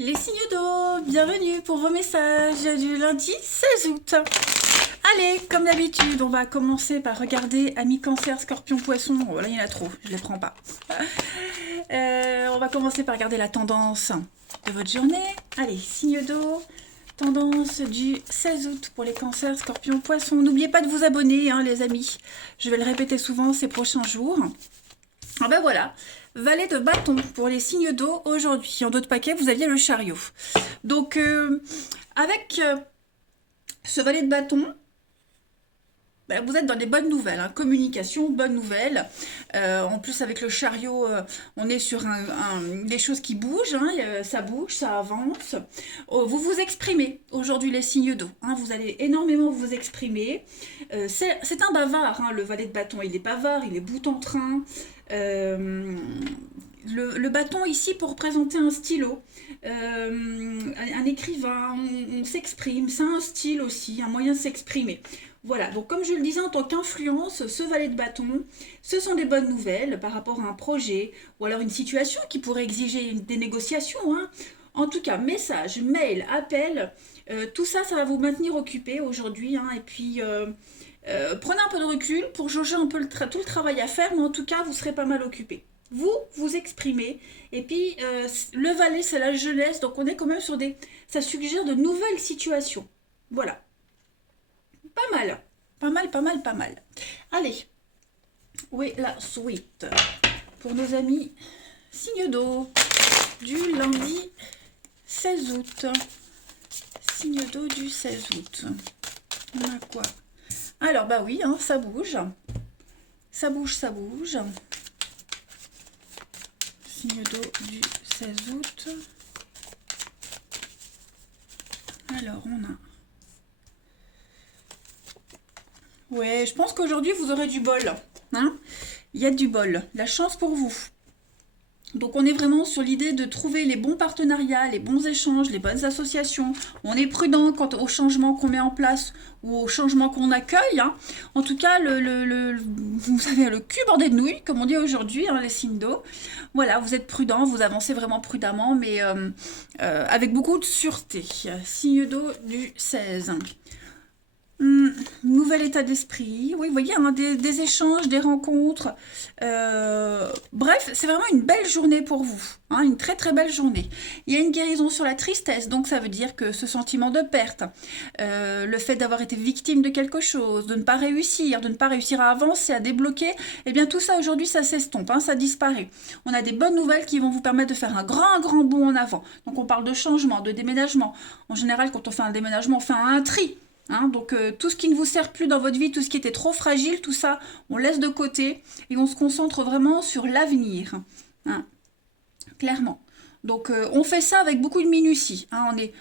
Les signes d'eau, bienvenue pour vos messages du lundi 16 août. Allez, comme d'habitude, on va commencer par regarder Amis Cancer, Scorpion, Poisson. Oh là, il y en a trop, je les prends pas. On va commencer par regarder la tendance de votre journée. Allez, signes d'eau, tendance du 16 août pour les cancers, Scorpion, Poisson. N'oubliez pas de vous abonner, hein, les amis. Je vais le répéter souvent ces prochains jours. Ah ben voilà, valet de bâton pour les signes d'eau aujourd'hui. En d'autres paquets, vous aviez le chariot. Donc, avec ce valet de bâton, ben, vous êtes dans des bonnes nouvelles, hein. Communication, bonnes nouvelles. En plus, avec le chariot, on est sur des choses qui bougent, hein, ça bouge, ça avance. Oh, vous vous exprimez aujourd'hui, les signes d'eau, hein, vous allez énormément vous exprimer. C'est un bavard, hein, le valet de bâton. Il est bavard, il est bout en train. Le bâton ici pour représenter un stylo, un écrivain, on s'exprime, c'est un style aussi, un moyen de s'exprimer. Voilà, donc comme je le disais, en tant qu'influence, ce valet de bâton, ce sont des bonnes nouvelles par rapport à un projet ou alors une situation qui pourrait exiger des négociations, hein. En tout cas, message, mail, appel, tout ça, ça va vous maintenir occupé aujourd'hui, hein. Et puis, prenez un peu de recul pour jauger un peu tout le travail à faire, mais en tout cas, vous serez pas mal occupé. Vous, vous exprimez. Et puis, le valet, c'est la jeunesse, donc on est quand même sur des... Ça suggère de nouvelles situations. Voilà. Pas mal. Pas mal, pas mal, pas mal. Allez. Où est la suite pour nos amis signe d'eau du lundi 16 août. Signe d'eau du 16 août. On a quoi? Alors, bah oui, hein, ça bouge. Ça bouge, ça bouge. Signe d'eau du 16 août. Alors, on a... Ouais, je pense qu'aujourd'hui, vous aurez du bol, hein. Il y a du bol. La chance pour vous. Donc on est vraiment sur l'idée de trouver les bons partenariats, les bons échanges, les bonnes associations. On est prudent quant aux changements qu'on met en place ou aux changements qu'on accueille, hein. En tout cas, vous savez, le cul bordé de nouilles, comme on dit aujourd'hui, hein, les signes d'eau. Voilà, vous êtes prudent, vous avancez vraiment prudemment, mais avec beaucoup de sûreté. Signe d'eau du 16. Nouvel état d'esprit, oui, vous voyez, hein, des échanges, des rencontres. Bref, c'est vraiment une belle journée pour vous, hein, une très très belle journée. Il y a une guérison sur la tristesse, donc ça veut dire que ce sentiment de perte, le fait d'avoir été victime de quelque chose, de ne pas réussir à avancer, à débloquer, eh bien tout ça aujourd'hui ça s'estompe, hein, ça disparaît. On a des bonnes nouvelles qui vont vous permettre de faire un grand bond en avant. Donc on parle de changement, de déménagement. En général, quand on fait un déménagement, on fait un tri. Hein, donc tout ce qui ne vous sert plus dans votre vie, tout ce qui était trop fragile, tout ça, on laisse de côté et on se concentre vraiment sur l'avenir, hein, clairement. Donc on fait ça avec beaucoup de minutie, hein, on est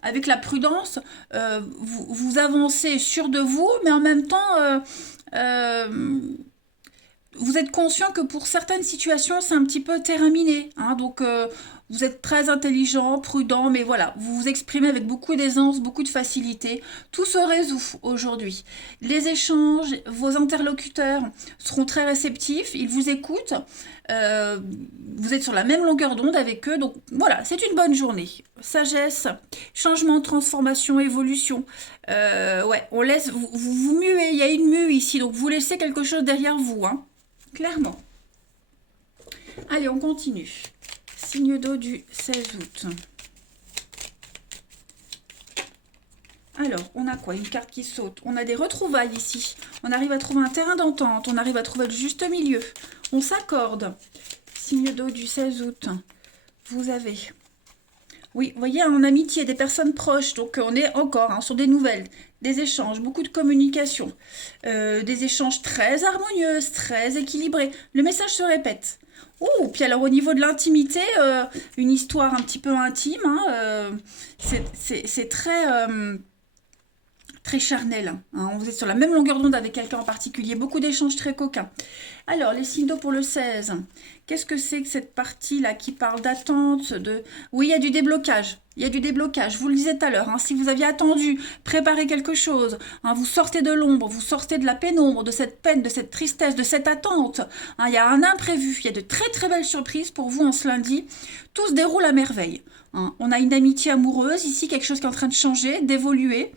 avec la prudence, vous avancez sûr de vous, mais en même temps, euh, vous êtes conscient que pour certaines situations, c'est un petit peu terrain miné, hein, donc vous êtes très intelligent, prudent, mais voilà, vous vous exprimez avec beaucoup d'aisance, beaucoup de facilité. Tout se résout aujourd'hui. Les échanges, vos interlocuteurs seront très réceptifs, ils vous écoutent, euh, vous êtes sur la même longueur d'onde avec eux, donc voilà, c'est une bonne journée. Sagesse, changement, transformation, évolution. Ouais, on laisse, vous muez, il y a une mue ici, donc vous laissez quelque chose derrière vous, hein. Clairement. Allez, on continue. Signe d'eau du 16 août. Alors, on a quoi? Une carte qui saute. On a des retrouvailles ici. On arrive à trouver un terrain d'entente. On arrive à trouver le juste milieu. On s'accorde. Signe d'eau du 16 août. Vous avez... Oui, vous voyez, en amitié, des personnes proches. Donc, on est encore, hein, sur des nouvelles, des échanges, beaucoup de communication. Des échanges très harmonieux, très équilibrés. Le message se répète. Ouh, puis alors au niveau de l'intimité, une histoire un petit peu intime, hein, c'est très, très charnel, hein. Vous êtes sur la même longueur d'onde avec quelqu'un en particulier, beaucoup d'échanges très coquins. Alors, les signes d'eau pour le 16. Qu'est-ce que c'est que cette partie-là qui parle d'attente, de... Oui, il y a du déblocage. Il y a du déblocage, je vous le disais tout à l'heure, hein, si vous aviez attendu, préparé quelque chose, hein, vous sortez de l'ombre, vous sortez de la pénombre, de cette peine, de cette tristesse, de cette attente, hein, il y a un imprévu, il y a de très très belles surprises pour vous en ce lundi, tout se déroule à merveille. Hein. On a une amitié amoureuse, ici quelque chose qui est en train de changer, d'évoluer.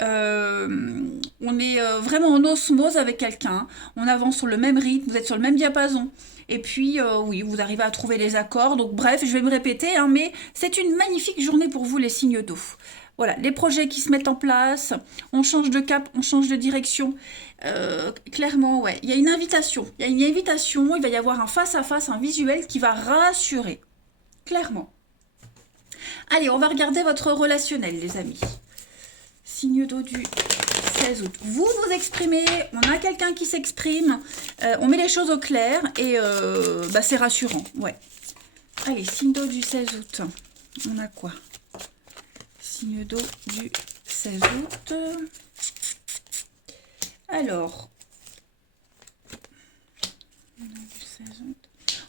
On est vraiment en osmose avec quelqu'un, on avance sur le même rythme, vous êtes sur le même diapason. Et puis, oui, vous arrivez à trouver les accords. Donc, bref, je vais me répéter, hein, mais c'est une magnifique journée pour vous, les signes d'eau. Voilà, les projets qui se mettent en place, on change de cap, on change de direction. Clairement, ouais, il y a une invitation. Il y a une invitation, il va y avoir un face-à-face, un visuel qui va rassurer. Clairement. Allez, on va regarder votre relationnel, les amis. Signe d'eau du 16 août. Vous vous exprimez, on a quelqu'un qui s'exprime, on met les choses au clair et bah, c'est rassurant. Ouais. Allez, signe d'eau du 16 août. On a quoi? Signe d'eau du 16 août. Alors.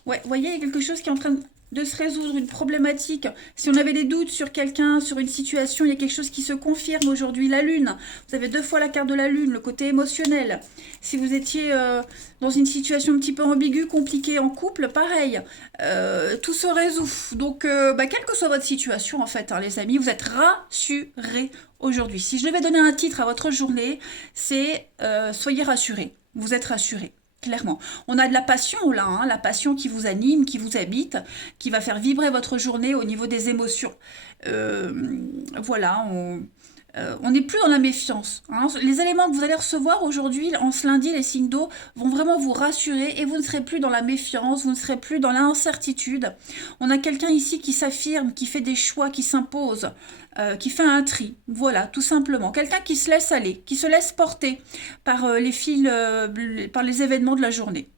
Ouais, vous voyez, il y a quelque chose qui est en train de se résoudre, une problématique. Si on avait des doutes sur quelqu'un, sur une situation, il y a quelque chose qui se confirme aujourd'hui. La lune, vous avez 2 fois la carte de la lune, le côté émotionnel. Si vous étiez dans une situation un petit peu ambiguë, compliquée en couple, pareil, tout se résout. Donc, bah, quelle que soit votre situation, en fait, hein, les amis, vous êtes rassurés aujourd'hui. Si je devais donner un titre à votre journée, c'est soyez rassurés. Vous êtes rassurés. Clairement. On a de la passion là, hein, la passion qui vous anime, qui vous habite, qui va faire vibrer votre journée au niveau des émotions. Voilà, on n'est plus dans la méfiance. Hein. Les éléments que vous allez recevoir aujourd'hui, en ce lundi, les signes d'eau, vont vraiment vous rassurer et vous ne serez plus dans la méfiance, vous ne serez plus dans l'incertitude. On a quelqu'un ici qui s'affirme, qui fait des choix, qui s'impose, qui fait un tri. Voilà, tout simplement. Quelqu'un qui se laisse aller, qui se laisse porter par les fils, par les événements de la journée.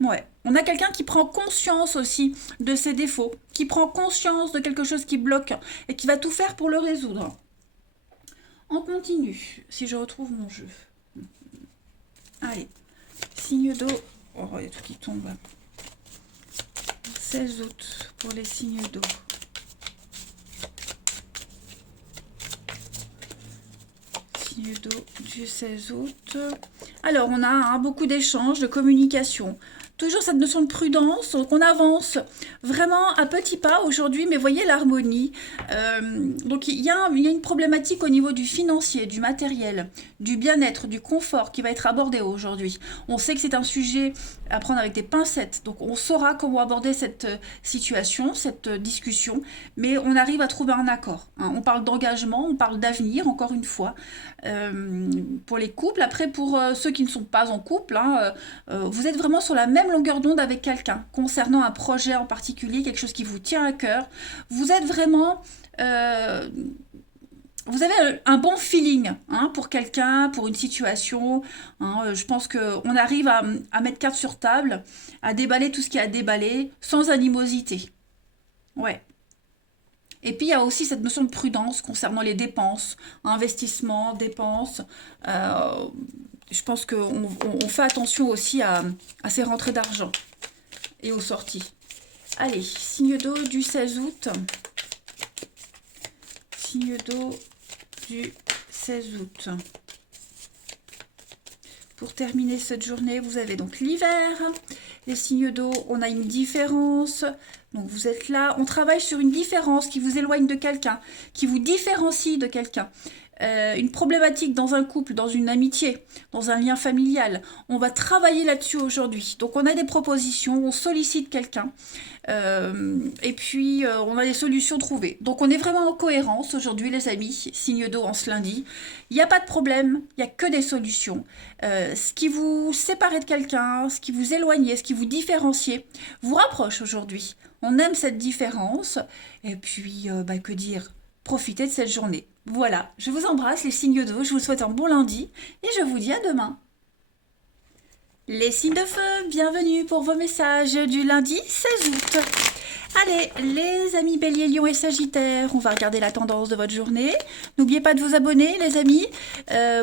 Ouais. On a quelqu'un qui prend conscience aussi de ses défauts, qui prend conscience de quelque chose qui bloque et qui va tout faire pour le résoudre. On continue, si je retrouve mon jeu. Allez, signe d'eau. Oh, il y a tout qui tombe. 16 août pour les signes d'eau. Signe d'eau du 16 août. Alors, on a hein, beaucoup d'échanges, de communication. Toujours cette notion de prudence, donc on avance vraiment à petits pas aujourd'hui, mais voyez l'harmonie. Donc il y a une problématique au niveau du financier, du matériel, du bien-être, du confort qui va être abordé aujourd'hui. On sait que c'est un sujet à prendre avec des pincettes, donc on saura comment aborder cette situation, cette discussion, mais on arrive à trouver un accord. Hein. On parle d'engagement, on parle d'avenir, encore une fois, pour les couples. Après, pour ceux qui ne sont pas en couple, hein, vous êtes vraiment sur la même longueur d'onde avec quelqu'un concernant un projet en particulier, quelque chose qui vous tient à cœur. Vous êtes vraiment vous avez un bon feeling hein, pour quelqu'un, pour une situation. Hein, je pense qu'on arrive à mettre carte sur table, à déballer tout ce qui est à déballer sans animosité. Ouais. Et puis il y a aussi cette notion de prudence concernant les dépenses, investissements, dépenses. Euh, je pense qu'on fait attention aussi à ces rentrées d'argent et aux sorties. Allez, signe d'eau du 16 août. Signe d'eau du 16 août. Pour terminer cette journée, vous avez donc l'hiver. Les signes d'eau, on a une différence. Donc vous êtes là, on travaille sur une différence qui vous éloigne de quelqu'un, qui vous différencie de quelqu'un. Une problématique dans un couple, dans une amitié, dans un lien familial. On va travailler là-dessus aujourd'hui. Donc on a des propositions, on sollicite quelqu'un et puis on a des solutions trouvées. Donc on est vraiment en cohérence aujourd'hui les amis, signe d'eau en ce lundi. Il n'y a pas de problème, il n'y a que des solutions. Ce qui vous séparait de quelqu'un, ce qui vous éloignait, ce qui vous différenciait, vous rapproche aujourd'hui. On aime cette différence et puis bah, que dire, profitez de cette journée. Voilà, je vous embrasse les signes d'eau, je vous souhaite un bon lundi et je vous dis à demain. Les signes de feu, bienvenue pour vos messages du lundi 16 août. Allez, les amis Bélier, Lion et Sagittaire, on va regarder la tendance de votre journée. N'oubliez pas de vous abonner, les amis,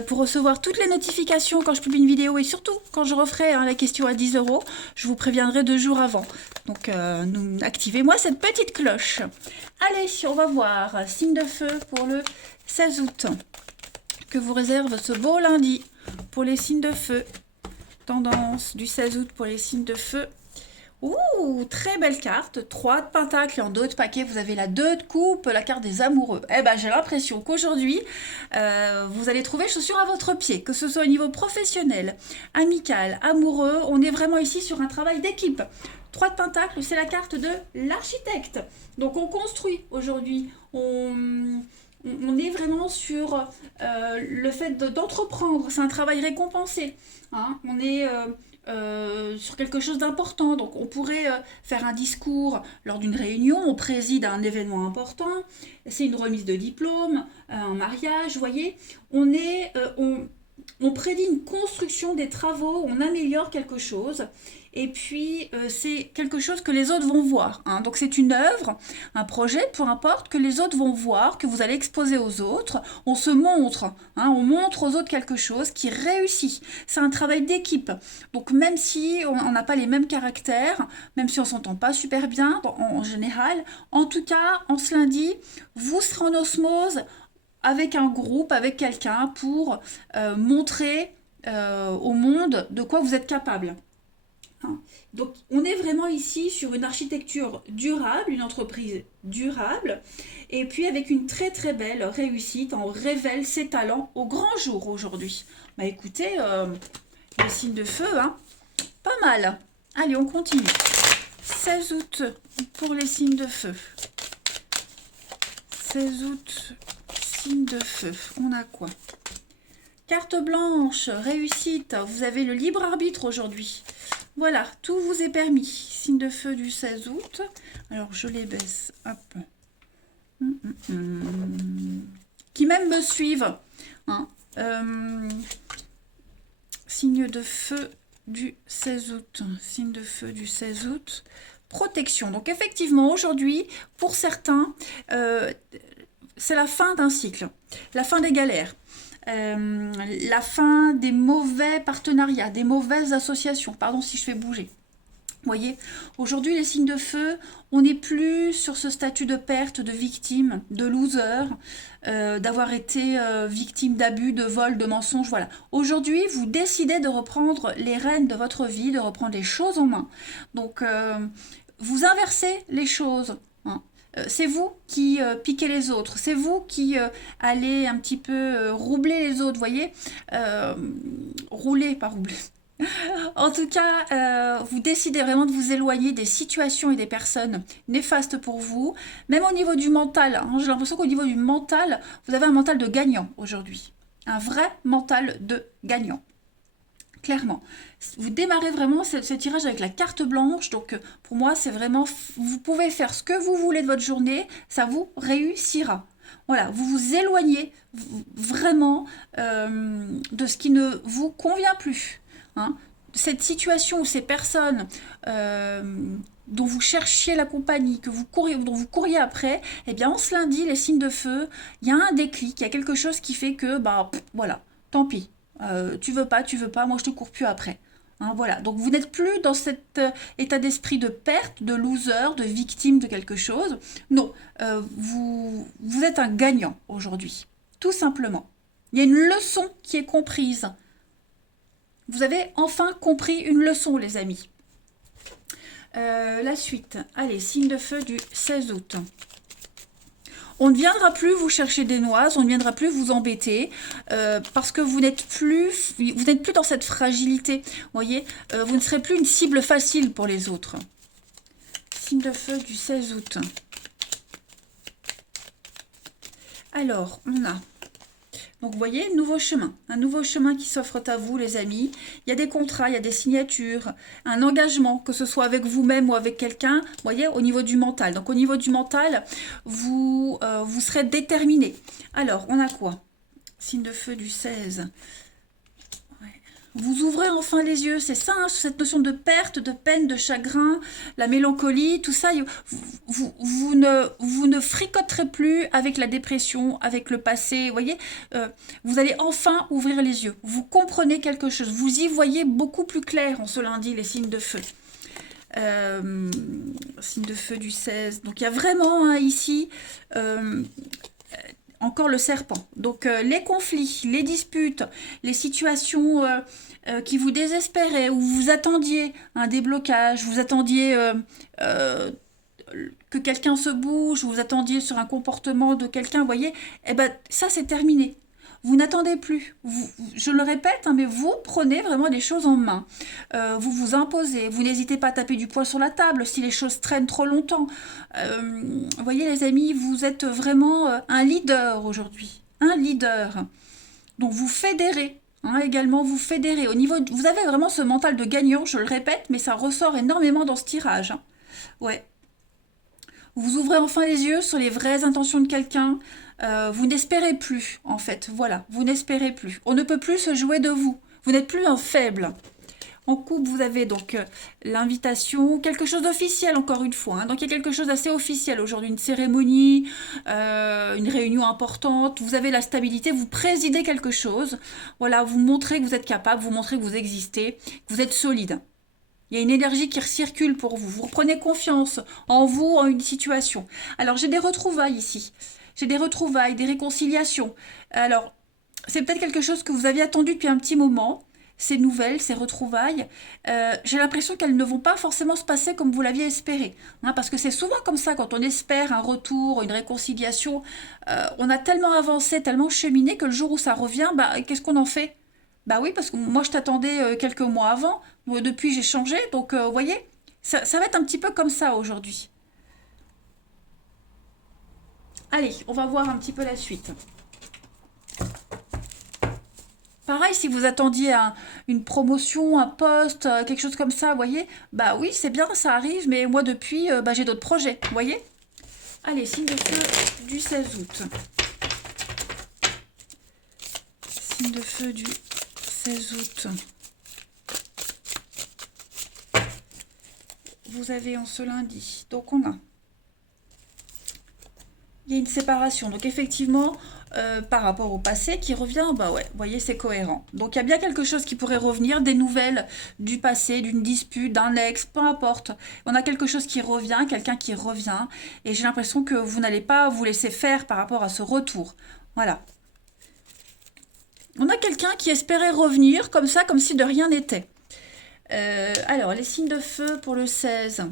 pour recevoir toutes les notifications quand je publie une vidéo et surtout quand je referai la question à 10 €. Je vous préviendrai 2 jours avant. Donc, activez-moi cette petite cloche. Allez, on va voir. Signe de feu pour le 16 août. Que vous réserve ce beau lundi pour les signes de feu. Tendance du 16 août pour les signes de feu. Ouh, très belle carte, 3 de pentacles et en dos de paquet, vous avez la 2 de coupe, la carte des amoureux. Eh ben, j'ai l'impression qu'aujourd'hui, vous allez trouver chaussures à votre pied, que ce soit au niveau professionnel, amical, amoureux, on est vraiment ici sur un travail d'équipe. 3 de pentacles, c'est la carte de l'architecte. Donc on construit aujourd'hui, on est vraiment sur le fait d'entreprendre, c'est un travail récompensé. Hein. On est sur quelque chose d'important. Donc on pourrait faire un discours lors d'une réunion, on préside à un événement important, c'est une remise de diplôme, un mariage, vous voyez. On prédit une construction des travaux, on améliore quelque chose. Et puis, c'est quelque chose que les autres vont voir. Hein. Donc, c'est une œuvre, un projet, peu importe, que les autres vont voir, que vous allez exposer aux autres. On se montre, hein, on montre aux autres quelque chose qui réussit. C'est un travail d'équipe. Donc, même si on n'a pas les mêmes caractères, même si on ne s'entend pas super bien en général, en tout cas, en ce lundi, vous serez en osmose avec un groupe, avec quelqu'un pour montrer au monde de quoi vous êtes capable. Hein. Donc on est vraiment ici sur une architecture durable, une entreprise durable, et puis avec une très très belle réussite, on révèle ses talents au grand jour aujourd'hui. Bah écoutez, le signe de feu, hein, pas mal. Allez, on continue. 16 août pour les signes de feu. 16 août, signe de feu, on a quoi? Carte blanche, réussite, vous avez le libre arbitre aujourd'hui. Voilà, tout vous est permis. Signe de feu du 16 août. Alors, je les baisse. Hop. Qui même me suivent. Hein. Signe de feu du 16 août. Signe de feu du 16 août. Protection. Donc, effectivement, aujourd'hui, pour certains, c'est la fin d'un cycle. La fin des galères. La fin des mauvais partenariats, des mauvaises associations. Pardon si je fais bouger. Vous voyez, aujourd'hui, les signes de feu, on n'est plus sur ce statut de perte, de victime, de loser, d'avoir été victime d'abus, de vol, de mensonges. Voilà. Aujourd'hui, vous décidez de reprendre les rênes de votre vie, de reprendre les choses en main. Donc, vous inversez les choses. Hein. C'est vous qui piquez les autres, c'est vous qui allez un petit peu roubler les autres, vous voyez, rouler, pas roubler. En tout cas, vous décidez vraiment de vous éloigner des situations et des personnes néfastes pour vous, même au niveau du mental. Hein, j'ai l'impression qu'au niveau du mental, vous avez un mental de gagnant aujourd'hui, un vrai mental de gagnant. Clairement, vous démarrez vraiment ce tirage avec la carte blanche, donc pour moi c'est vraiment, vous pouvez faire ce que vous voulez de votre journée, ça vous réussira. Voilà, vous vous éloignez vraiment de ce qui ne vous convient plus. Hein. Cette situation où ces personnes dont vous cherchiez la compagnie, dont vous courriez après, eh bien en ce lundi, les signes de feu, il y a un déclic, il y a quelque chose qui fait que, voilà, tant pis. Tu veux pas, moi je te cours plus après. Hein, voilà, donc vous n'êtes plus dans cet état d'esprit de perte, de loser, de victime de quelque chose. Non, vous êtes un gagnant aujourd'hui, tout simplement. Il y a une leçon qui est comprise. Vous avez enfin compris une leçon, les amis. La suite, allez, signe de feu du 16 août. On ne viendra plus vous chercher des noises, on ne viendra plus vous embêter parce que vous n'êtes plus dans cette fragilité. Vous voyez, vous ne serez plus une cible facile pour les autres. Signe de feu du 16 août. Alors, on a... Donc, vous voyez, un nouveau chemin qui s'offre à vous, les amis. Il y a des contrats, il y a des signatures, un engagement, que ce soit avec vous-même ou avec quelqu'un, vous voyez, au niveau du mental. Donc, au niveau du mental, vous serez déterminé. Alors, on a quoi? Signe de feu du 16. Ouais. Vous ouvrez enfin les yeux, c'est ça, hein, sur cette notion de perte, de peine, de chagrin, la mélancolie, tout ça. Vous ne fricoterez plus avec la dépression, avec le passé. Vous voyez, vous allez enfin ouvrir les yeux. Vous comprenez quelque chose. Vous y voyez beaucoup plus clair en ce lundi, les signes de feu. Signe de feu du 16. Donc il y a vraiment hein, ici encore le serpent. Donc les conflits, les disputes, les situations qui vous désespéraient, où vous attendiez un déblocage, vous attendiez euh, que quelqu'un se bouge, vous attendiez sur un comportement de quelqu'un, vous voyez, eh ben ça c'est terminé. Vous n'attendez plus. Je le répète, hein, mais vous prenez vraiment les choses en main. Vous vous imposez. Vous n'hésitez pas à taper du poing sur la table si les choses traînent trop longtemps. Vous voyez les amis, vous êtes vraiment un leader aujourd'hui. Un leader. Donc vous fédérez. Hein, également, vous fédérez. Vous avez vraiment ce mental de gagnant, je le répète, mais ça ressort énormément dans ce tirage. Hein. Ouais. Vous ouvrez enfin les yeux sur les vraies intentions de quelqu'un. Vous n'espérez plus, en fait. Voilà, vous n'espérez plus. On ne peut plus se jouer de vous. Vous n'êtes plus un faible. En couple, vous avez donc l'invitation, quelque chose d'officiel encore une fois. Hein. Donc il y a quelque chose d'assez officiel aujourd'hui, une cérémonie, une réunion importante. Vous avez la stabilité, vous présidez quelque chose. Voilà, vous montrez que vous êtes capable, vous montrez que vous existez, que vous êtes solide. Il y a une énergie qui circule pour vous. Vous reprenez confiance en vous, en une situation. Alors, j'ai des retrouvailles ici. J'ai des retrouvailles, des réconciliations. Alors, c'est peut-être quelque chose que vous aviez attendu depuis un petit moment. Ces nouvelles, ces retrouvailles, j'ai l'impression qu'elles ne vont pas forcément se passer comme vous l'aviez espéré. Hein, parce que c'est souvent comme ça, quand on espère un retour, une réconciliation, on a tellement avancé, tellement cheminé que le jour où ça revient, bah, qu'est-ce qu'on en fait? Bah oui, parce que moi je t'attendais quelques mois avant, depuis j'ai changé, donc vous voyez, ça va être un petit peu comme ça aujourd'hui. Allez, on va voir un petit peu la suite. Pareil, si vous attendiez une promotion, un poste, quelque chose comme ça, vous voyez, bah oui, c'est bien, ça arrive, mais moi depuis, bah, j'ai d'autres projets, vous voyez. Allez, signe de feu du 16 août. Signe de feu du 16 août. Vous avez en ce lundi, donc on a il y a une séparation. Donc effectivement, par rapport au passé qui revient, bah ouais, vous voyez, c'est cohérent. Donc il y a bien quelque chose qui pourrait revenir, des nouvelles du passé, d'une dispute, d'un ex, peu importe. On a quelque chose qui revient, quelqu'un qui revient, et j'ai l'impression que vous n'allez pas vous laisser faire par rapport à ce retour. Voilà. On a quelqu'un qui espérait revenir comme ça, comme si de rien n'était. Alors, les signes de feu pour le 16.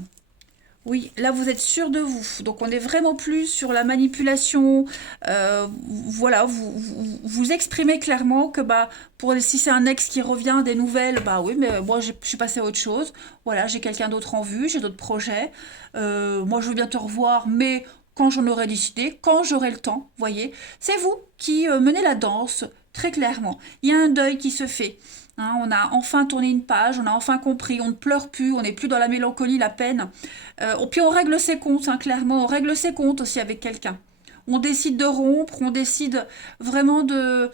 Oui, là vous êtes sûr de vous. Donc on est vraiment plus sur la manipulation. Voilà, vous exprimez clairement que bah pour si c'est un ex qui revient des nouvelles, bah oui, mais moi je suis passée à autre chose. Voilà, j'ai quelqu'un d'autre en vue, j'ai d'autres projets. Moi je veux bien te revoir, mais quand j'en aurai décidé, quand j'aurai le temps, voyez, c'est vous qui menez la danse très clairement. Il y a un deuil qui se fait. Hein, on a enfin tourné une page, on a enfin compris, on ne pleure plus, on n'est plus dans la mélancolie, la peine. Puis on règle ses comptes, hein, clairement, on règle ses comptes aussi avec quelqu'un. On décide de rompre, on décide vraiment de...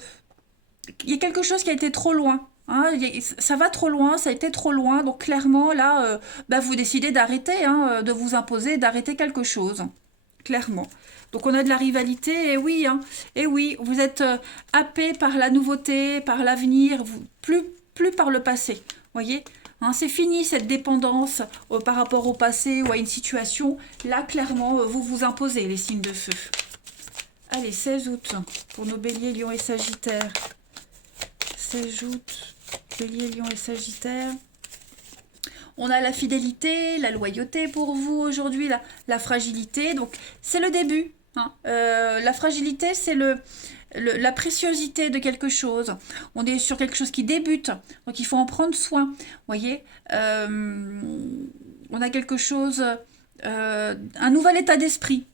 Il y a quelque chose qui a été trop loin. Hein, ça va trop loin, ça a été trop loin, donc clairement là, bah, vous décidez d'arrêter, hein, de vous imposer, d'arrêter quelque chose, clairement. Donc on a de la rivalité, et oui, vous êtes happé par la nouveauté, par l'avenir, plus par le passé. Voyez, hein, c'est fini cette dépendance par rapport au passé ou à une situation. Là, clairement, vous vous imposez les signes de feu. Allez, 16 août pour nos béliers, lions et sagittaires. 16 août, bélier, lion et sagittaire. On a la fidélité, la loyauté pour vous aujourd'hui, la fragilité. Donc, c'est le début. Hein. La fragilité, c'est la préciosité de quelque chose. On est sur quelque chose qui débute. Donc, il faut en prendre soin. Vous voyez, on a quelque chose, un nouvel état d'esprit.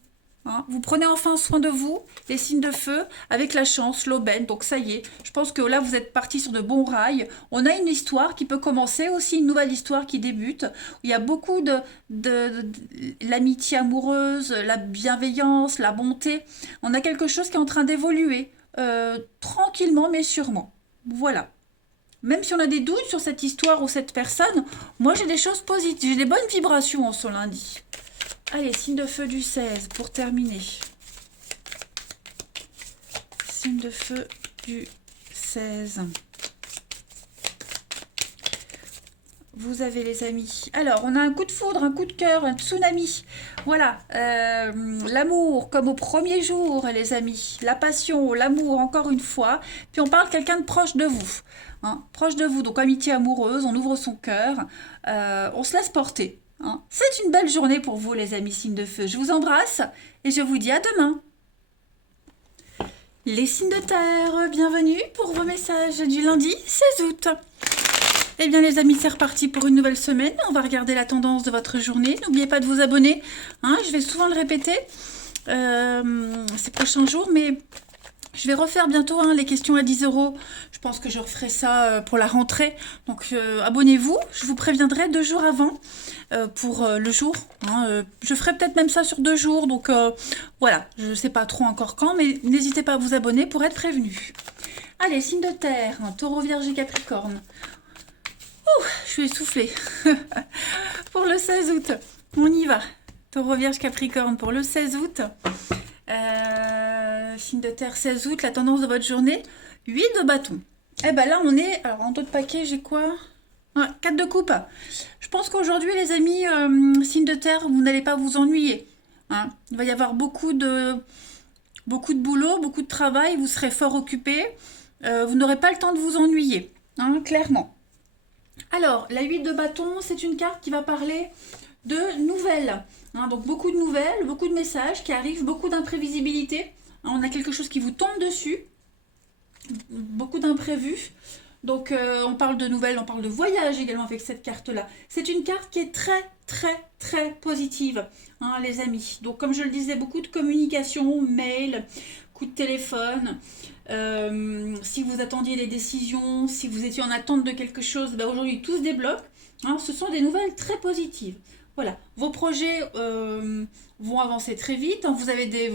Hein. Vous prenez enfin soin de vous, les signes de feu, avec la chance, l'aubaine. Donc ça y est, je pense que là vous êtes parti sur de bons rails. On a une histoire qui peut commencer, aussi une nouvelle histoire qui débute. Où il y a beaucoup de l'amitié amoureuse, la bienveillance, la bonté. On a quelque chose qui est en train d'évoluer, tranquillement mais sûrement. Voilà. Même si on a des doutes sur cette histoire ou cette personne, moi j'ai des choses positives, j'ai des bonnes vibrations en ce lundi. Allez, signe de feu du 16 pour terminer. Signe de feu du 16. Vous avez les amis. Alors, on a un coup de foudre, un coup de cœur, un tsunami. Voilà, l'amour comme au premier jour, les amis. La passion, l'amour, encore une fois. Puis on parle de quelqu'un de proche de vous. Hein, proche de vous, donc amitié amoureuse, on ouvre son cœur, on se laisse porter. Hein. C'est une belle journée pour vous, les amis signes de feu. Je vous embrasse et je vous dis à demain. Les signes de terre, bienvenue pour vos messages du lundi 16 août. Eh bien les amis, c'est reparti pour une nouvelle semaine. On va regarder la tendance de votre journée. N'oubliez pas de vous abonner. Hein, je vais souvent le répéter ces prochains jours, mais je vais refaire bientôt les questions à 10 euros. Je pense que je referai ça pour la rentrée. Donc abonnez-vous. Je vous préviendrai 2 jours avant pour le jour. Hein, je ferai peut-être même ça sur 2 jours. Donc voilà, je ne sais pas trop encore quand, mais n'hésitez pas à vous abonner pour être prévenu. Allez, signe de terre, taureau, vierge et capricorne. Ouh, je suis essoufflée. Pour le 16 août, on y va. Taureau, vierge, capricorne pour le 16 août. Signe de terre 16 août, la tendance de votre journée, 8 de bâton. Et ben là on est, alors en taux de paquet j'ai quoi? 4 de coupe. Je pense qu'aujourd'hui les amis, signe de terre, vous n'allez pas vous ennuyer. Hein. Il va y avoir beaucoup de boulot, beaucoup de travail, vous serez fort occupé. Vous n'aurez pas le temps de vous ennuyer, hein, clairement. Alors, la 8 de bâton, c'est une carte qui va parler de nouvelles. Hein, donc beaucoup de nouvelles, beaucoup de messages qui arrivent, beaucoup d'imprévisibilité. Hein, on a quelque chose qui vous tombe dessus, beaucoup d'imprévus. Donc on parle de nouvelles, on parle de voyage également avec cette carte-là. C'est une carte qui est très très très positive, hein, les amis. Donc comme je le disais, beaucoup de communication, mail, coup de téléphone. Si vous attendiez des décisions, si vous étiez en attente de quelque chose, ben aujourd'hui tout se débloque. Hein, ce sont des nouvelles très positives. Voilà, vos projets vont avancer très vite. Hein, vous allez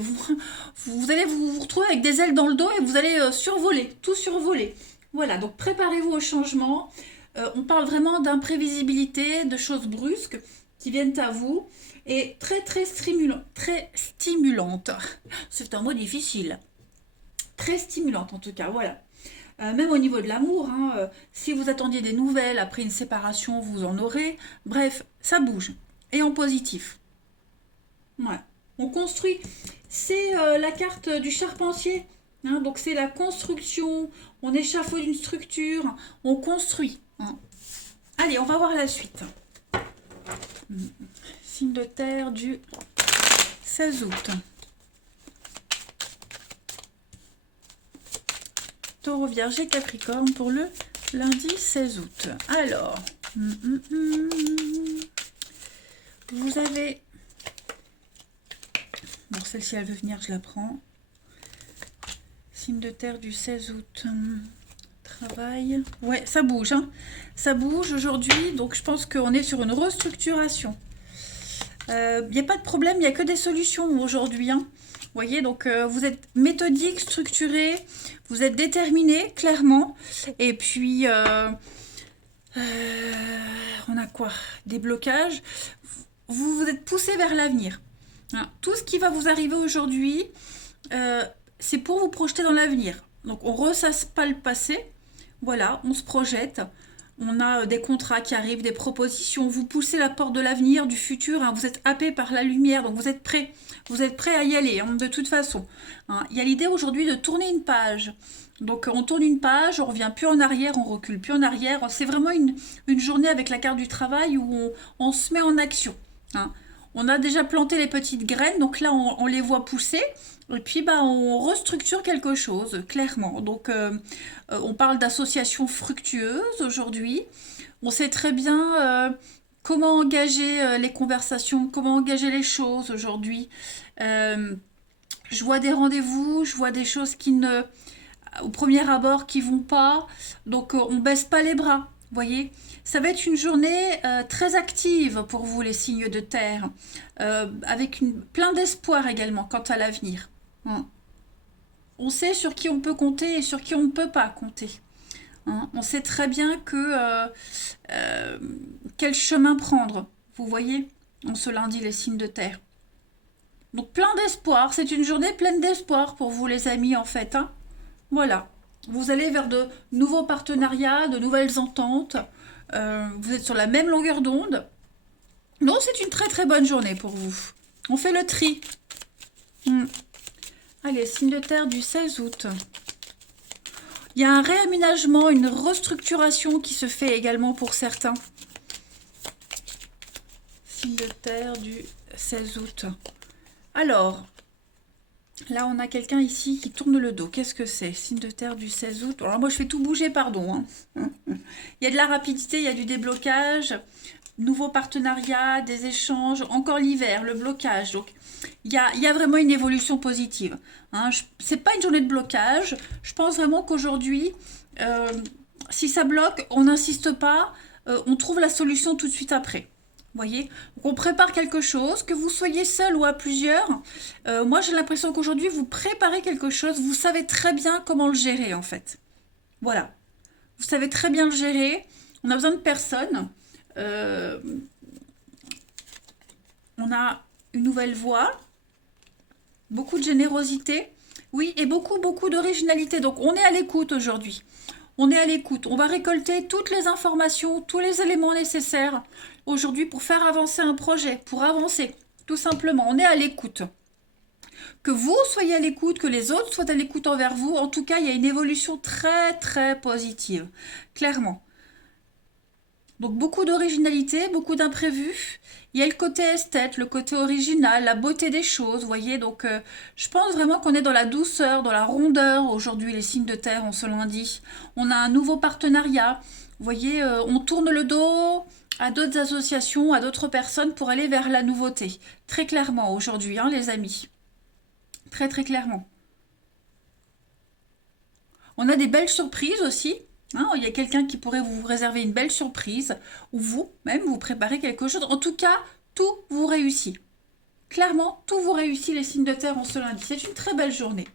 vous retrouver avec des ailes dans le dos et vous allez survoler, tout survoler. Voilà, donc préparez-vous au changement. On parle vraiment d'imprévisibilité, de choses brusques qui viennent à vous et très très stimulante. C'est un mot difficile. Très stimulante en tout cas, voilà. Même au niveau de l'amour, hein, si vous attendiez des nouvelles après une séparation, vous en aurez. Bref, ça bouge. Et en positif. Ouais. On construit. C'est la carte du charpentier. Hein, donc c'est la construction. On échafaude une structure. On construit. Hein. Allez, on va voir la suite. Signe de terre du 16 août. Taureau, vierge et capricorne pour le lundi 16 août. Alors, vous avez... Bon, celle-ci, elle veut venir, je la prends. Signe de terre du 16 août. Travail. Ouais, ça bouge. Hein. Ça bouge aujourd'hui, donc je pense qu'on est sur une restructuration. Il n'y a pas de problème, il n'y a que des solutions aujourd'hui. Hein. Vous voyez, donc vous êtes méthodique, structuré, vous êtes déterminé, clairement. Et puis, on a quoi? Des blocages. Vous vous êtes poussé vers l'avenir. Hein. Tout ce qui va vous arriver aujourd'hui, c'est pour vous projeter dans l'avenir. Donc, on ne ressasse pas le passé. Voilà, on se projette. On a des contrats qui arrivent, des propositions. Vous poussez la porte de l'avenir, du futur. Hein, vous êtes happé par la lumière, donc vous êtes prêt. Vous êtes prêt à y aller, hein, de toute façon. Hein, il y a l'idée aujourd'hui de tourner une page. Donc on tourne une page, on revient plus en arrière, on recule plus en arrière. C'est vraiment une journée avec la carte du travail où on se met en action. Hein. On a déjà planté les petites graines, donc là on les voit pousser. Et puis bah, on restructure quelque chose, clairement. Donc on parle d'associations fructueuses aujourd'hui. On sait très bien comment engager les conversations, comment engager les choses aujourd'hui. Je vois des rendez-vous, je vois des choses qui ne, au premier abord, qui vont pas. Donc on baisse pas les bras, vous voyez. Ça va être une journée très active pour vous, les signes de terre, avec plein d'espoir également quant à l'avenir. On sait sur qui on peut compter et sur qui on ne peut pas compter. hein. On sait très bien quel chemin prendre. Vous voyez, en ce lundi, les signes de terre. Donc plein d'espoir. C'est une journée pleine d'espoir pour vous, les amis, en fait, hein. Voilà. Vous allez vers de nouveaux partenariats, de nouvelles ententes. Vous êtes sur la même longueur d'onde. Non, c'est une très très bonne journée pour vous. On fait le tri. Allez, signe de terre du 16 août. Il y a un réaménagement, une restructuration qui se fait également pour certains. Signe de terre du 16 août. Alors, là on a quelqu'un ici qui tourne le dos. Qu'est-ce que c'est? Signe de terre du 16 août. Alors moi je fais tout bouger, pardon, hein. Il y a de la rapidité, il y a du déblocage, nouveaux partenariats, des échanges, encore l'hiver, le blocage. Donc il y a vraiment une évolution positive, hein. C'est pas une journée de blocage. Je pense vraiment qu'aujourd'hui, si ça bloque, on n'insiste pas, on trouve la solution tout de suite après. Vous voyez, donc on prépare quelque chose, que vous soyez seul ou à plusieurs. Moi, j'ai l'impression qu'aujourd'hui, vous préparez quelque chose, vous savez très bien comment le gérer, en fait. Voilà. Vous savez très bien le gérer. On a besoin de personne. On a une nouvelle voie, beaucoup de générosité, oui, et beaucoup, beaucoup d'originalité. Donc, on est à l'écoute aujourd'hui. On est à l'écoute. On va récolter toutes les informations, tous les éléments nécessaires aujourd'hui pour faire avancer un projet, pour avancer, tout simplement. On est à l'écoute. Que vous soyez à l'écoute, que les autres soient à l'écoute envers vous, en tout cas, il y a une évolution très, très positive, clairement. Donc, beaucoup d'originalité, beaucoup d'imprévus. Il y a le côté esthète, le côté original, la beauté des choses, vous voyez. Donc, je pense vraiment qu'on est dans la douceur, dans la rondeur aujourd'hui, les signes de terre, on se lundi. On a un nouveau partenariat. Vous voyez, on tourne le dos à d'autres associations, à d'autres personnes pour aller vers la nouveauté. Très clairement aujourd'hui, hein, les amis. Très, très clairement. On a des belles surprises aussi. Hein, il y a quelqu'un qui pourrait vous réserver une belle surprise, ou vous-même, vous préparez quelque chose. En tout cas, tout vous réussit. Clairement, tout vous réussit, les signes de terre en ce lundi. C'est une très belle journée.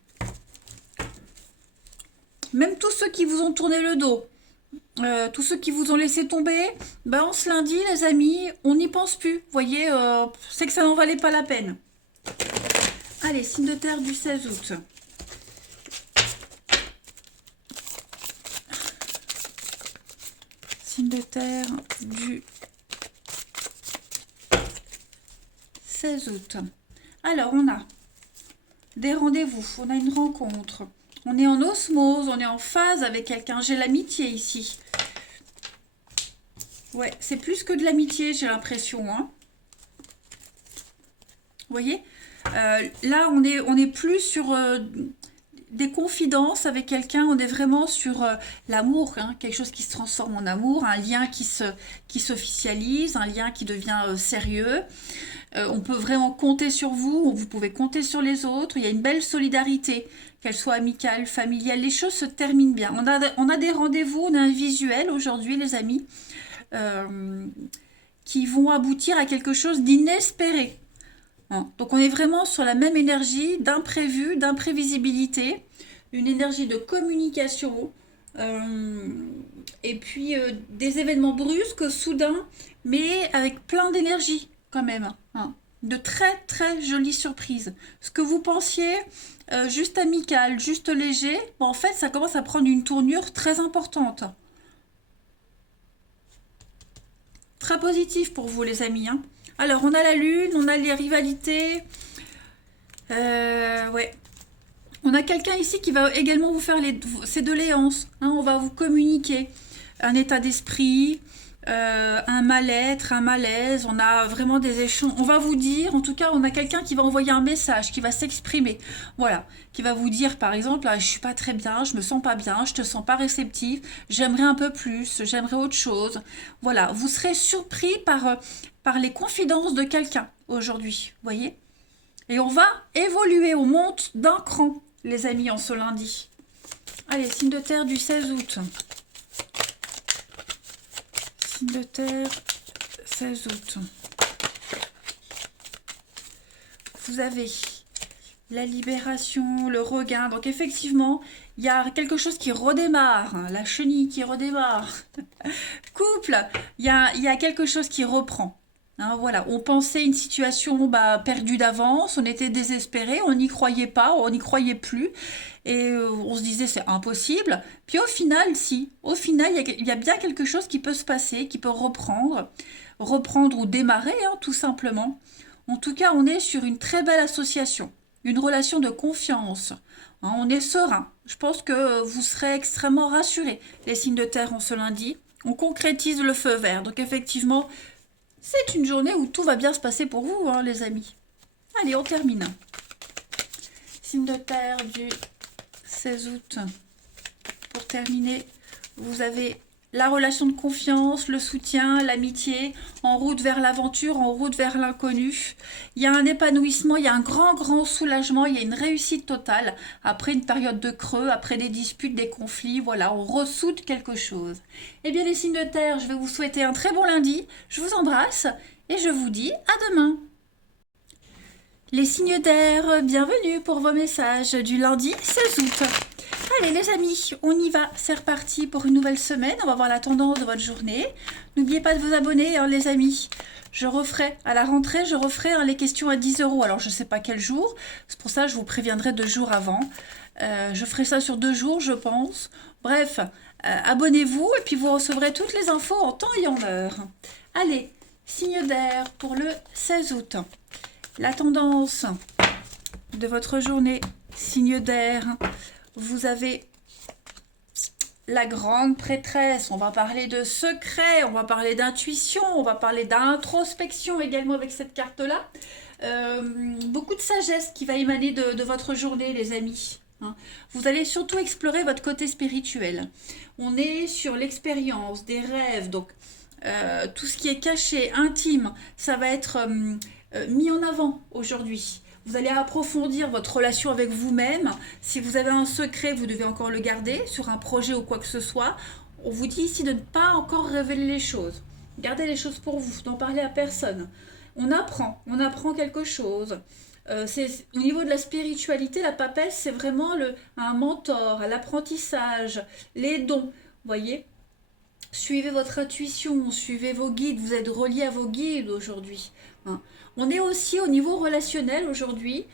Même tous ceux qui vous ont tourné le dos, tous ceux qui vous ont laissé tomber, ben en ce lundi, les amis, on n'y pense plus. Vous voyez, c'est que ça n'en valait pas la peine. Allez, signe de terre du 16 août. Signe de terre du 16 août. Alors, on a des rendez-vous, on a une rencontre. On est en osmose, on est en phase avec quelqu'un. J'ai l'amitié ici. Ouais, c'est plus que de l'amitié, j'ai l'impression, hein. Vous voyez, là, on est plus sur des confidences avec quelqu'un. On est vraiment sur l'amour, hein, quelque chose qui se transforme en amour, un lien qui s'officialise, un lien qui devient sérieux. On peut vraiment compter sur vous, vous pouvez compter sur les autres. Il y a une belle solidarité, qu'elle soit amicale, familiale. Les choses se terminent bien. On a des rendez-vous, on a un visuel aujourd'hui, les amis, qui vont aboutir à quelque chose d'inespéré. Hein. Donc on est vraiment sur la même énergie d'imprévu, d'imprévisibilité, une énergie de communication, et puis des événements brusques, soudains, mais avec plein d'énergie quand même. Hein. De très très jolies surprises. Ce que vous pensiez juste amical, juste léger, bon, en fait ça commence à prendre une tournure très importante. Très positif pour vous les amis, hein. Alors on a la lune, on a les rivalités. Ouais. On a quelqu'un ici qui va également vous faire ces doléances. Hein, on va vous communiquer un état d'esprit, un mal-être, un malaise. On a vraiment des échanges. On va vous dire, en tout cas, on a quelqu'un qui va envoyer un message, qui va s'exprimer. Voilà, qui va vous dire, par exemple, ah, je suis pas très bien, je me sens pas bien, je te sens pas réceptif, j'aimerais un peu plus, j'aimerais autre chose. Voilà, vous serez surpris par les confidences de quelqu'un aujourd'hui, vous voyez. Et on va évoluer, on monte d'un cran, les amis, en ce lundi. Allez, signe de terre du 16 août. Signe de terre, 16 août. Vous avez la libération, le regain. Donc effectivement, il y a quelque chose qui redémarre, hein, la chenille qui redémarre. Couple, il y a quelque chose qui reprend. Hein, voilà, on pensait une situation perdue d'avance, on était désespéré, on n'y croyait pas, on n'y croyait plus, et on se disait c'est impossible. Puis au final, si, au final, il y a bien quelque chose qui peut se passer, qui peut reprendre ou démarrer, hein, tout simplement. En tout cas, on est sur une très belle association, une relation de confiance. Hein, on est serein. Je pense que vous serez extrêmement rassurés, les signes de terre en ce lundi. On concrétise le feu vert. Donc effectivement, c'est une journée où tout va bien se passer pour vous, hein, les amis. Allez, on termine. Signe de terre du 16 août. Pour terminer, vous avez la relation de confiance, le soutien, l'amitié, en route vers l'aventure, en route vers l'inconnu. Il y a un épanouissement, il y a un grand, grand soulagement, il y a une réussite totale. Après une période de creux, après des disputes, des conflits, voilà, on ressoude quelque chose. Eh bien, les signes de terre, je vais vous souhaiter un très bon lundi. Je vous embrasse et je vous dis à demain. Les signes d'air, bienvenue pour vos messages du lundi 16 août. Allez les amis, on y va, c'est reparti pour une nouvelle semaine, on va voir la tendance de votre journée. N'oubliez pas de vous abonner hein, les amis. Je referai, à la rentrée, je referai hein, les questions à 10 €. Alors je ne sais pas quel jour, c'est pour ça que je vous préviendrai 2 jours avant. Je ferai ça sur 2 jours je pense. Bref, abonnez-vous et puis vous recevrez toutes les infos en temps et en heure. Allez, signe d'air pour le 16 août. La tendance de votre journée, signe d'air, vous avez la grande prêtresse, on va parler de secret, on va parler d'intuition, on va parler d'introspection également avec cette carte-là. Beaucoup de sagesse qui va émaner de votre journée, les amis. Hein. Vous allez surtout explorer votre côté spirituel. On est sur l'expérience, des rêves, donc tout ce qui est caché, intime, ça va être mis en avant aujourd'hui. Vous allez approfondir votre relation avec vous-même. Si vous avez un secret, vous devez encore le garder sur un projet ou quoi que ce soit. On vous dit ici de ne pas encore révéler les choses. Gardez les choses pour vous, n'en parlez à personne. On apprend quelque chose. Au niveau de la spiritualité, la papesse, c'est vraiment un mentor, l'apprentissage, les dons. Vous voyez ? Suivez votre intuition, suivez vos guides, vous êtes reliés à vos guides aujourd'hui. Hein. On est aussi au niveau relationnel aujourd'hui.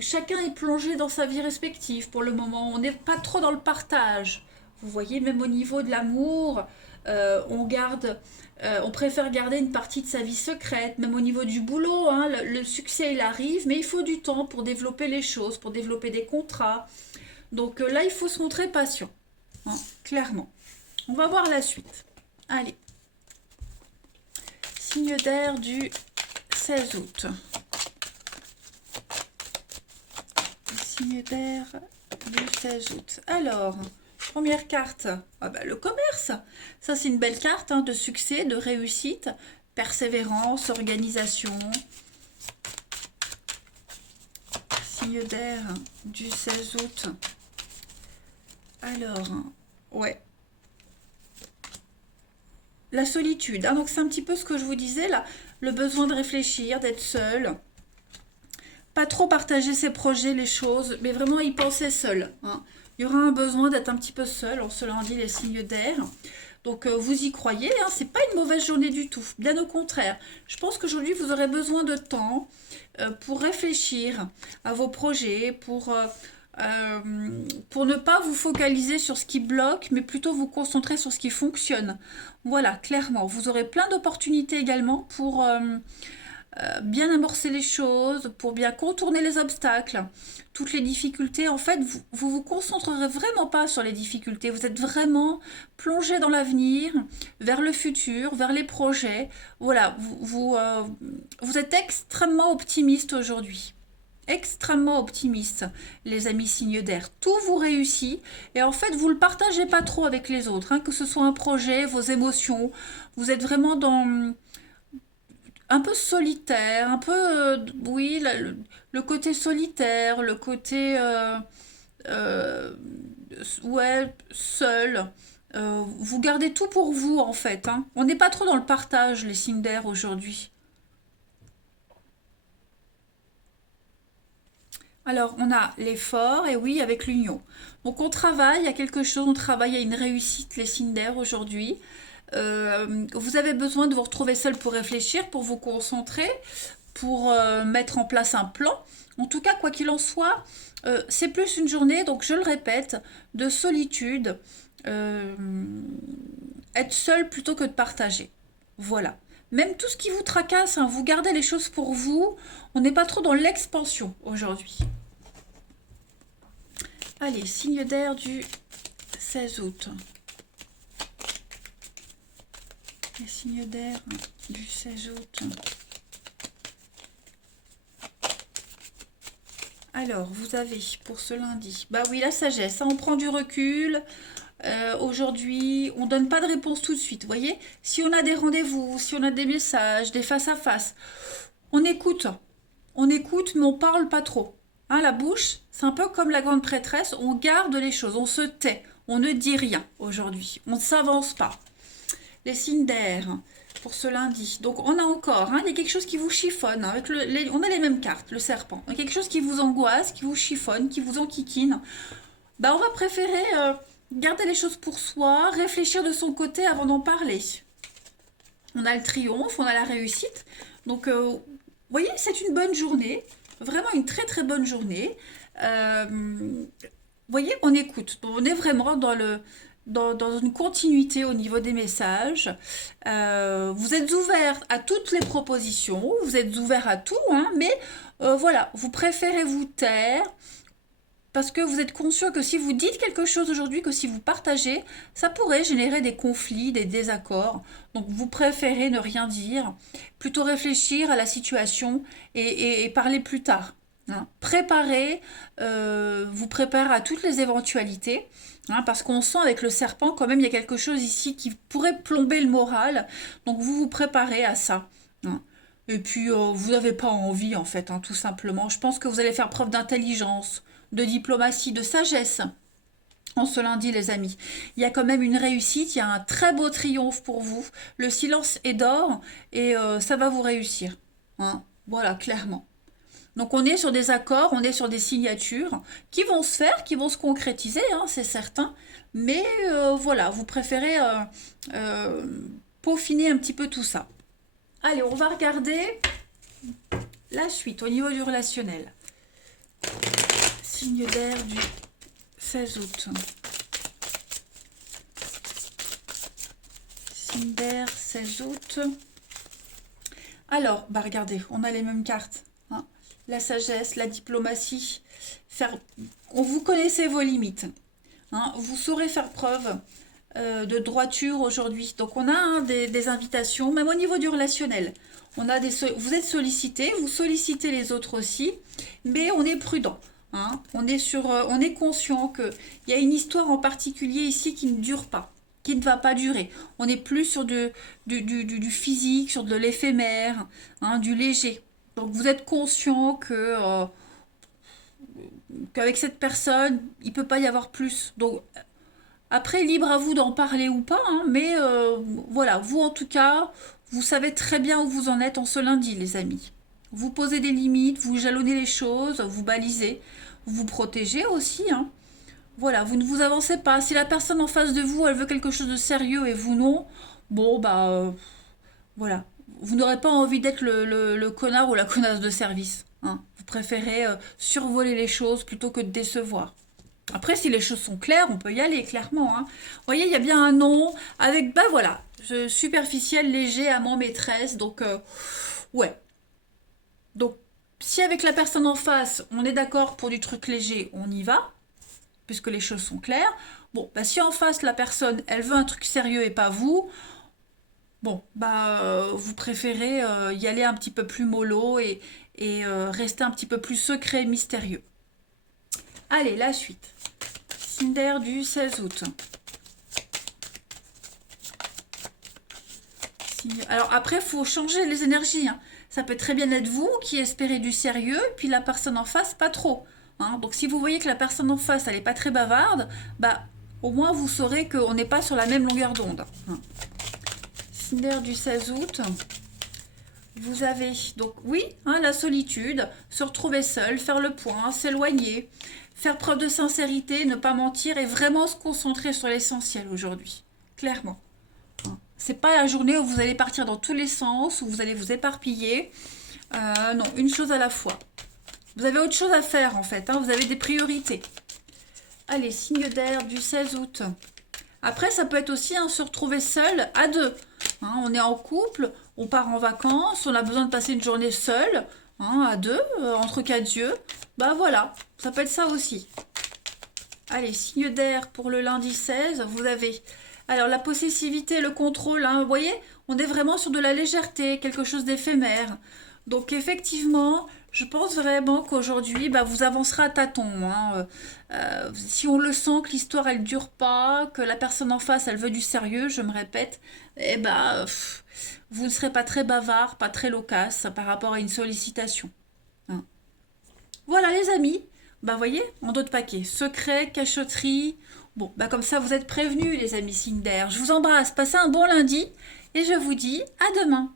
Chacun est plongé dans sa vie respective pour le moment. On n'est pas trop dans le partage. Vous voyez, même au niveau de l'amour, on préfère garder une partie de sa vie secrète. Même au niveau du boulot, hein, le succès il arrive, mais il faut du temps pour développer les choses, pour développer des contrats. Donc là, il faut se montrer patient, hein, clairement. On va voir la suite. Allez. Signe d'air du 16 août. Signe d'air du 16 août. Alors, première carte, le commerce. Ça, c'est une belle carte hein, de succès, de réussite, persévérance, organisation. Signe d'air du 16 août. Alors, ouais. La solitude, hein, donc c'est un petit peu ce que je vous disais là, le besoin de réfléchir, d'être seul, pas trop partager ses projets, les choses, mais vraiment y penser seul. Hein. Il y aura un besoin d'être un petit peu seul, en ce lundi les signes d'air. Donc vous y croyez, hein, c'est pas une mauvaise journée du tout, bien au contraire. Je pense qu'aujourd'hui vous aurez besoin de temps pour réfléchir à vos projets, pour ne pas vous focaliser sur ce qui bloque, mais plutôt vous concentrer sur ce qui fonctionne. Voilà, clairement. Vous aurez plein d'opportunités également pour bien amorcer les choses, pour bien contourner les obstacles, toutes les difficultés. En fait, vous concentrerez vraiment pas sur les difficultés. Vous êtes vraiment plongé dans l'avenir, vers le futur, vers les projets. Voilà, vous êtes extrêmement optimiste aujourd'hui. Extrêmement optimiste, les amis signes d'air. Tout vous réussit et en fait, vous ne le partagez pas trop avec les autres, hein, que ce soit un projet, vos émotions. Vous êtes vraiment dans un peu solitaire, un peu, oui, le côté solitaire, le côté, euh, ouais, seul. Vous gardez tout pour vous en fait. Hein. On n'est pas trop dans le partage, les signes d'air aujourd'hui. Alors, on a l'effort, et oui, avec l'union. Donc, on travaille à quelque chose, on travaille à une réussite, les signes d'air, aujourd'hui. Vous avez besoin de vous retrouver seul pour réfléchir, pour vous concentrer, pour mettre en place un plan. En tout cas, quoi qu'il en soit, c'est plus une journée, donc je le répète, de solitude, euh, être seul plutôt que de partager. Voilà. Même tout ce qui vous tracasse, hein, vous gardez les choses pour vous. On n'est pas trop dans l'expansion aujourd'hui. Allez, signe d'air du 16 août. Les signes d'air du 16 août. Alors, vous avez pour ce lundi, bah oui, la sagesse, hein, on prend du recul. Aujourd'hui, on donne pas de réponse tout de suite. Vous voyez, si on a des rendez-vous, si on a des messages, des face-à-face, on écoute. On écoute, mais on parle pas trop. Hein, la bouche, c'est un peu comme la grande prêtresse, on garde les choses, on se tait, on ne dit rien aujourd'hui, on ne s'avance pas. Les signes d'air pour ce lundi. Donc on a encore, hein, il y a quelque chose qui vous chiffonne. Avec on a les mêmes cartes, le serpent. Il y a quelque chose qui vous angoisse, qui vous chiffonne, qui vous enquiquine. Bah, on va préférer garder les choses pour soi, réfléchir de son côté avant d'en parler. On a le triomphe, on a la réussite. Donc, vous voyez, c'est une bonne journée. Vraiment une très très bonne journée. Vous voyez, on écoute. On est vraiment dans une continuité au niveau des messages. Vous êtes ouvert à toutes les propositions, vous êtes ouvert à tout, hein, mais voilà, vous préférez vous taire parce que vous êtes conscient que si vous dites quelque chose aujourd'hui, que si vous partagez, ça pourrait générer des conflits, des désaccords. Donc vous préférez ne rien dire, plutôt réfléchir à la situation et parler plus tard. Hein. Préparer, vous préparez à toutes les éventualités, hein, parce qu'on sent avec le serpent quand même il y a quelque chose ici qui pourrait plomber le moral. Donc vous vous préparez à ça. Hein. Et puis vous n'avez pas envie en fait, hein, tout simplement. Je pense que vous allez faire preuve d'intelligence, de diplomatie, de sagesse en ce lundi, les amis. Il y a quand même une réussite, il y a un très beau triomphe pour vous. Le silence est d'or et ça va vous réussir. Hein. Voilà, clairement. Donc on est sur des accords, on est sur des signatures qui vont se faire, qui vont se concrétiser, hein, c'est certain. Mais voilà, vous préférez euh, peaufiner un petit peu tout ça. Allez, on va regarder la suite au niveau du relationnel. Signe d'air du 16 août. Signe d'air 16 août. Alors, bah regardez, on a les mêmes cartes. Hein. La sagesse, la diplomatie. Vous connaissez vos limites. Hein. Vous saurez faire preuve de droiture aujourd'hui. Donc on a hein, des invitations, même au niveau du relationnel. Vous êtes sollicité, vous sollicitez les autres aussi, mais on est prudent. Hein. On est conscient qu'il y a une histoire en particulier ici qui ne dure pas, qui ne va pas durer. On est plus sur du physique, sur de l'éphémère, hein, du léger. Donc vous êtes conscient qu'avec cette personne, il ne peut pas y avoir plus. Donc après, libre à vous d'en parler ou pas, hein, mais voilà, vous en tout cas, vous savez très bien où vous en êtes en ce lundi, les amis. Vous posez des limites, vous jalonnez les choses, vous balisez, vous vous protégez aussi. Hein. Voilà, vous ne vous avancez pas. Si la personne en face de vous, elle veut quelque chose de sérieux et vous non, bon, bah, voilà. Vous n'aurez pas envie d'être le connard ou la connasse de service. Hein. Vous préférez survoler les choses plutôt que de décevoir. Après, si les choses sont claires, on peut y aller, clairement. Hein. Vous voyez, il y a bien un nom avec, ben voilà, superficiel, léger, amant, maîtresse. Donc, ouais. Donc, si avec la personne en face, on est d'accord pour du truc léger, on y va, puisque les choses sont claires. Bon, bah, si en face, la personne, elle veut un truc sérieux et pas vous, bon, bah, vous préférez y aller un petit peu plus mollo et rester un petit peu plus secret, mystérieux. Allez, la suite. Signe d'air du 16 août. Alors après, il faut changer les énergies. Hein. Ça peut très bien être vous qui espérez du sérieux, puis la personne en face, pas trop. Hein. Donc si vous voyez que la personne en face, elle n'est pas très bavarde, bah au moins vous saurez qu'on n'est pas sur la même longueur d'onde. Hein. Signe d'air du 16 août. Vous avez donc oui, hein, la solitude, se retrouver seul, faire le point, s'éloigner, faire preuve de sincérité, ne pas mentir et vraiment se concentrer sur l'essentiel aujourd'hui. Clairement. C'est pas la journée où vous allez partir dans tous les sens, où vous allez vous éparpiller. Non, une chose à la fois. Vous avez autre chose à faire en fait, hein, vous avez des priorités. Allez, signe d'air du 16 août. Après, ça peut être aussi hein, se retrouver seul à deux. Hein, on est en couple, on part en vacances, on a besoin de passer une journée seule, hein, à deux, entre quatre yeux. Bah voilà, ça peut être ça aussi. Allez, signe d'air pour le lundi 16, vous avez alors la possessivité, le contrôle, hein, vous voyez, on est vraiment sur de la légèreté, quelque chose d'éphémère. Donc effectivement, je pense vraiment qu'aujourd'hui, bah, vous avancerez à tâtons. Hein. Si on le sent que l'histoire elle dure pas, que la personne en face elle veut du sérieux, je me répète, eh ben vous ne serez pas très bavard, pas très loquace par rapport à une sollicitation. Hein. Voilà les amis, bah voyez, en d'autres paquets, secret, cachotterie. Bon, bah comme ça vous êtes prévenus les amis signes d'air. Je vous embrasse, passez un bon lundi et je vous dis à demain.